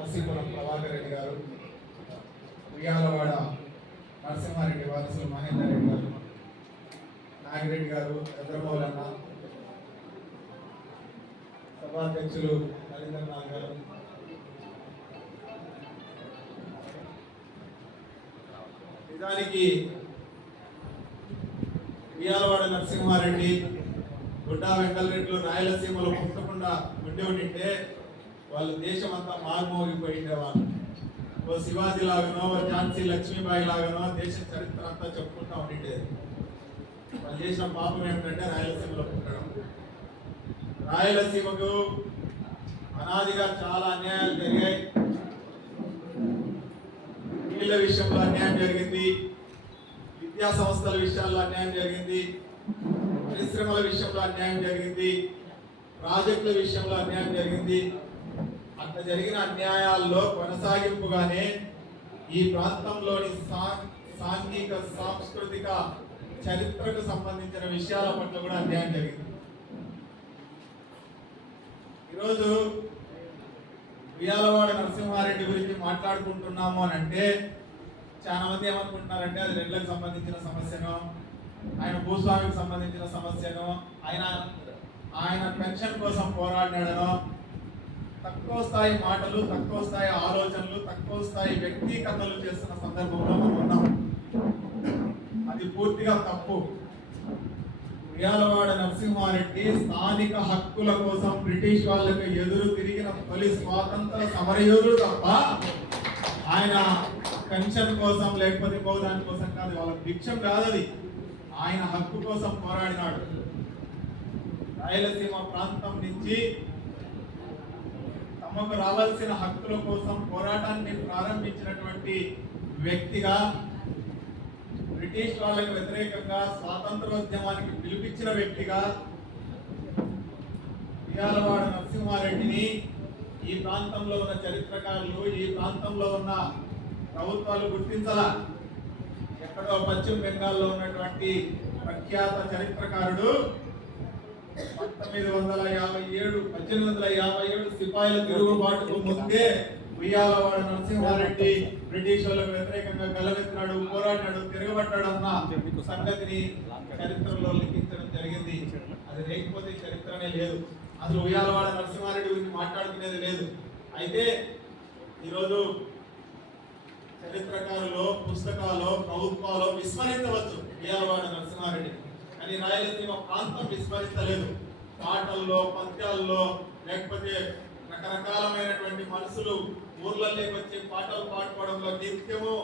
కాశీపురం ప్రభాకర్ రెడ్డి గారు ఉయ్యాలవాడ నరసింహారెడ్డి వారసులు మహేందర్ రెడ్డి గారు నాగిరెడ్డి గారు చంద్రమౌళన్న సభాధ్యక్షులు నరేంద్రనాథ్ గారు. నిజానికి ఉయ్యాలవాడ నరసింహారెడ్డి గుడ్డా వెంకలరెడ్డిలు రాయలసీమలో పుట్టకుండా ఉండి ఉండింటే వాళ్ళు దేశం అంతా మారుమోగిపోయి ఉండేవాళ్ళు ఓ శివాజీ లాగానో ఓ ఝాన్సీ లక్ష్మీబాయి లాగానో దేశ చరిత్ర అంతా చెప్పుకుంటా ఉండేది వాళ్ళు చేసిన పాపం ఏమిటంటే రాయలసీమలో పుట్టడం. రాయలసీమకు అనాదిగా చాలా అన్యాయాలు జరిగాయి. నీళ్ళ విషయంలో అన్యాయం జరిగింది. విద్యా సంస్థల విషయాల్లో అన్యాయం జరిగింది. పరిశ్రమల విషయంలో అన్యాయం జరిగింది. ప్రాజెక్టుల విషయంలో అన్యాయం జరిగింది. అక్కడ జరిగిన అన్యాయాల్లో కొనసాగింపుగానే ఈ ప్రాంతంలోని సా- సాంఘిక సాంస్కృతిక చరిత్రకు సంబంధించిన విషయాల పట్ల కూడా అన్యాయం జరిగింది. ఈరోజు ఉయ్యాలవాడ నరసింహారెడ్డి గురించి మాట్లాడుకుంటున్నాము అని అంటే చాలా మంది ఏమనుకుంటున్నారంటే అది రెడ్లకు సంబంధించిన సమస్యను ఆయన భూస్వామికి సంబంధించిన సమస్యను ఆయన ఆయన పెన్షన్ కోసం పోరాడినాడనో తక్కువ స్థాయి మాటలు తక్కువ స్థాయి ఆలోచనలు తక్కువ స్థాయి వ్యక్తీకరణలు చేస్తున్న సందర్భంలో మనం ఉన్నాం. అది పూర్తిగా తప్పు. ఉయ్యాలవాడ నరసింహారెడ్డి స్థానిక హక్కుల కోసం బ్రిటిష్ వాళ్ళకు ఎదురు తిరిగిన తొలి స్వాతంత్ర సమరయోధుడు తప్ప ఆయన పెన్షన్ కోసం లేకపోతే పోదాని కోసం కాదు వాళ్ళ భిక్షం కాదు అది. ఆయన హక్కు కోసం పోరాడినాడు. రాయలసీమ ప్రాంతం నుంచి తమకు రావాల్సిన హక్కుల కోసం పోరాటాన్ని ప్రారంభించినటువంటి వ్యక్తిగా బ్రిటిష్ వాళ్ళకు వ్యతిరేకంగా స్వాతంత్రోద్యమానికి పిలిపించిన వ్యక్తిగా ఉయ్యాలవాడ నరసింహారెడ్డిని ఈ ప్రాంతంలో ఉన్న చరిత్రకారులు ఈ ప్రాంతంలో ఉన్న ప్రభుత్వాలు గుర్తించాల? ఎక్కడో పశ్చిమ బెంగాల్లో ఉన్నటువంటి ప్రఖ్యాత చరిత్రకారుడు పంతొమ్మిది వందల యాభై ఏడు పద్దెనిమిది వందల యాభై ఏడు సిపాయిల తిరుగుబాటుకు ముందే ఉయ్యాలవాడ నరసింహారెడ్డి బ్రిటిష్ వాళ్ళకు వ్యతిరేకంగా గలవెత్తినాడు పోరాడినాడు తిరగబడ్డాడు అన్న సంగతిని చరిత్రలో లిఖించడం జరిగింది. అది లేకపోతే చరిత్రనే లేదు. అసలు ఉయ్యాలవాడ నరసింహారెడ్డి గురించి మాట్లాడుకునేది లేదు. అయితే ఈరోజు చరిత్రకారులు పుస్తకాలు ప్రభుత్వాలు విస్మరించవచ్చు ఉయ్యాలవాడ నరసింహారెడ్డి. కానీ రాయలసీమ ప్రాంతం విస్మరిస్తలేదు. పాటల్లో పద్యాల్లో లేకపోతే రకరకాలమైనటువంటి మనసులు ఊర్లలోకి వచ్చి పాటలు పాడుకోవడంలో నిత్యము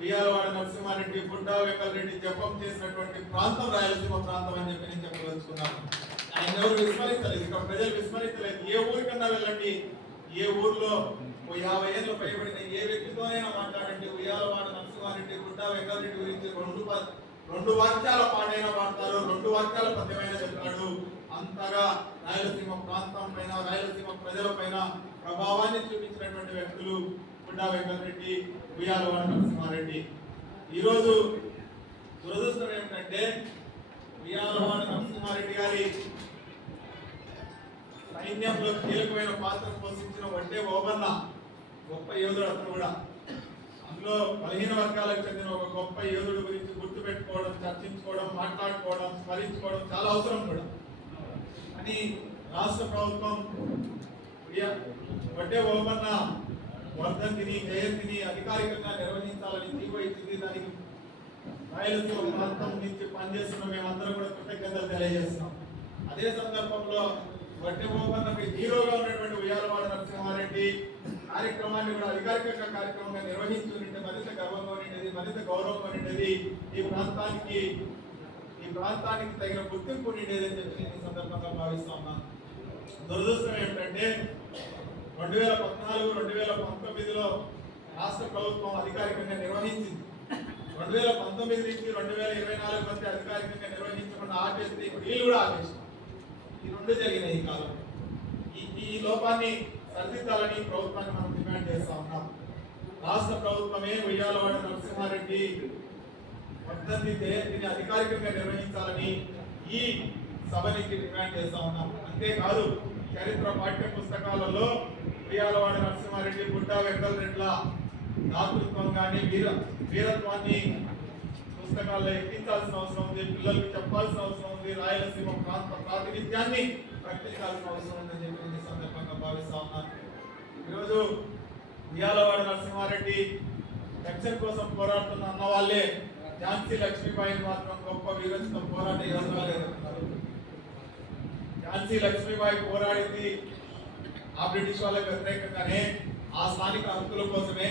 ఉయ్యాలవాడ నరసింహారెడ్డి గుండా వెంకటరెడ్డి జపం చేసినటువంటి ప్రాంతం రాయలసీమ ప్రాంతం అని చెప్పి నేను చెప్పదలుచుకున్నాను. ఆయన ఎవరు విస్మరించలేదు ఇక్కడ ప్రజలు విస్మరించలేదు ఏ ఊరికన్నా వెళ్ళండి. ఏ ఊర్లో ఓ యాభై ఏళ్ళు పైబడిన ఏ వ్యక్తితోనైనా మాట్లాడండి. ఉయ్యాలవాడ నరసింహారెడ్డి గుండా వెంకటరెడ్డి గురించి రెండు రెండు వాక్యాల పాడైన పాడతారు రెండు వాక్యాల పద్యమైన చెప్తాడు. అంతగా రాయలసీమ ప్రాంతం పైన రాయలసీమ ప్రజల పైన ప్రభావాన్ని చూపించినటువంటి వ్యక్తులు గుడ్డా వెంకటరెడ్డి ఉయ్యాల నరసింహారెడ్డి ఈరోజు దురదృష్టం ఏమిటంటే ఉయ్యాలవాడ నరసింహారెడ్డి గారి సైన్యంలో కీలకమైన పాత్ర పోషించిన వడ్డే ఓబన్న గొప్ప యోధుడు అతను కూడా. అందులో బలహీన వర్గాలకు చెందిన ఒక గొప్ప యోధుడు గురించి చర్చించుకోవడం మాట్లాడుకోవడం స్మరించుకోవడం చాలా అవసరం కూడా. అని రాష్ట్ర ప్రభుత్వం వడ్డే ఓమన్న వర్ధంతిని జయంతిని అధికారికంగా నిర్వహించాలని జీవో ఇచ్చింది దానికి రాయలసీమ ప్రాంతం నుంచి పనిచేస్తున్న మేమందరం కూడా కృతజ్ఞతలు తెలియజేస్తున్నాం. అదే సందర్భంలో వడ్డే ఓమన్నకి హీరోగా ఉన్నటువంటి ఉయ్యాలవాడ నరసింహారెడ్డి కార్యక్రమాన్ని కూడా అధికారికంగా కార్యక్రమంగా నిర్వహించు గౌరవం అనేది ఉండేది ఈ ప్రాంతానికి ఈ ప్రాంతానికి తగిన గుర్తింపు ఉండేది అని చెప్పి నేను సందర్భంగా భావిస్తా ఉన్నాను దురదృష్టం ఏమిటంటే రెండు వేల పద్నాలుగు రెండు వేల పంతొమ్మిదిలో రాష్ట్ర ప్రభుత్వం అధికారికంగా నిర్వహించింది. రెండు వేల పంతొమ్మిది నుంచి రెండు వేల ఇరవై నాలుగు మధ్య అధికారికంగా నిర్వహించకుండా ఆపేస్తే ఇప్పుడు వీళ్ళు కూడా ఆపేసారు ఈ రెండు జరిగినాయి ఈ కాలం. ఈ ఈ లోపాన్ని సరిదిద్దాలని ప్రభుత్వాన్ని మనం రాష్ట్ర ప్రభుత్వమే ఉయ్యాలవాడ నరసింహారెడ్డి పద్ధతి జయంతిని అధికారికంగా నిర్వహించాలని ఈ సభ నుంచి డిమాండ్ చేస్తా ఉన్నాం. అంతేకాదు చరిత్ర పాఠ్య పుస్తకాలలో ఉయ్యాలవాడ నరసింహారెడ్డి బుడ్డా వెంకలరెడ్ల దాతృత్వం కానీ వీర వీరత్వాన్ని పుస్తకాల్లో ఎక్కించాల్సిన అవసరం ఉంది పిల్లలకు చెప్పాల్సిన అవసరం ఉంది రాయలసీమ ప్రాంత ప్రాతినిధ్యాన్ని ప్రకటించాల్సిన అవసరం ఉందని చెప్పి సందర్భంగా భావిస్తా ఉన్నాను. ఈరోజు ఉయ్యాలవాడ నరసింహారెడ్డి రక్షణ కోసం పోరాడుతున్న అన్న వాళ్ళే ఝాన్సీ లక్ష్మీబాయిని మాత్రం గొప్ప వీరత్వ పోరాట యోధులు ఎదుర్కొన్నారు ఝాన్సీ లక్ష్మీబాయి పోరాడింది ఆ బ్రిటిష్ వాళ్ళకి వ్యతిరేకంగానే ఆ స్థానిక హక్కుల కోసమే.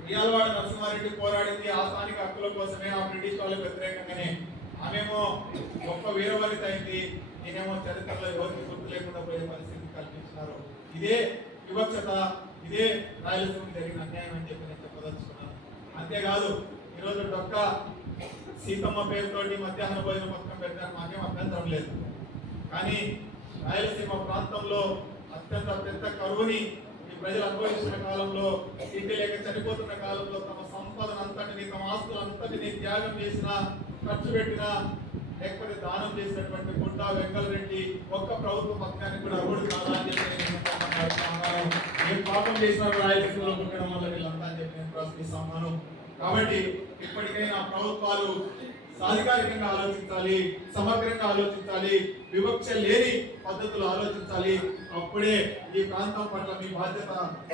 ఉయ్యాలవాడ నరసింహారెడ్డి పోరాడింది ఆ స్థానిక హక్కుల కోసమే ఆ బ్రిటిష్ వాళ్ళకి వ్యతిరేకంగానే. ఆమెమో గొప్ప వీరవనిత అయింది నేనేమో చరిత్రలో ఎవరికి గుర్తు లేకుండా పోయే పరిస్థితి కల్పించినారు. ఇదే వివక్షత ఇదే రాయలసీమకు జరిగిన అన్యాయం అని చెప్పి నేను చెప్పదలుచుకున్నాను. అంతేకాదు ఈరోజు డొక్క సీతమ్మ పేరుతోటి మధ్యాహ్న భోజన పథకం పెట్టడానికి మాకేం అభ్యంతరం లేదు. కానీ రాయలసీమ ప్రాంతంలో అత్యంత పెద్ద కరువుని ఈ ప్రజలు అనుభవిస్తున్న కాలంలో తిండి లేక చనిపోతున్న కాలంలో తమ సంపదను అంతటిని తమ ఆస్తులు అంతటిని త్యాగం చేసిన ఖర్చు పెట్టిన లేకపోతే దానం చేసినటువంటి గుండా వెంకలరెడ్డి ఒక్క ప్రభుత్వ పథకానికి కూడా అర్హుడు కాదా అని చెప్పి ఏం పాపం చేసినారు రాయలసీమలో ఉండడం వల్ల వీళ్ళంతా అని చెప్పి నేను ప్రశ్నిస్తా కాబట్టి ఇప్పటికైనా ప్రభుత్వాలు సాధికారికంగా ఆలోచించాలి సమగ్రంగా ఆలోచించాలి వివక్ష లేని పద్ధతులు ఆలోచించాలి. అప్పుడే ఈ ప్రాంతం పట్ల మీ బాధ్యత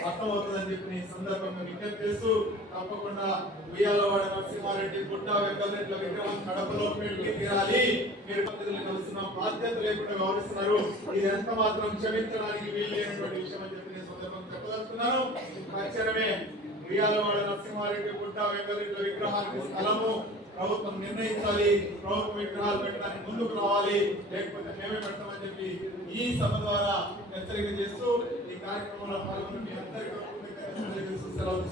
అర్థమవుతుందని చెప్పి ఈ సందర్భంగా విజ్ఞప్తి చేస్తూ తప్పకుండా ఉయ్యాలవాడ నరసింహారెడ్డి గుట్ట వెంకటరెడ్డి విగ్రహం కడపలో పెట్టి తీరాలి. మీరు పద్ధతులు కలుస్తున్న బాధ్యత లేకుండా వ్యవహరిస్తున్నారు. ఇది ఎంత మాత్రం క్షమించడానికి వీలు లేనటువంటి విషయం అని చెప్పి నేను సందర్భంగా చెప్పదలుచుకున్నాను. తక్షణమే బియ్యాలవాడ నరసింహారెడ్డి గుట్ట వెంకటేశ్వర విగ్రహానికి స్థలము. ప్రభుత్వం నిర్ణయించాలి. ప్రభుత్వం విగ్రహాలు పెట్టడానికి ముందుకు రావాలి. లేకపోతే మేమే పెడతామని చెప్పి ఈ సభ ద్వారా హెచ్చరిక చేస్తూ ఈ కార్యక్రమంలో పాల్గొని మీ అందరికీ సెలవు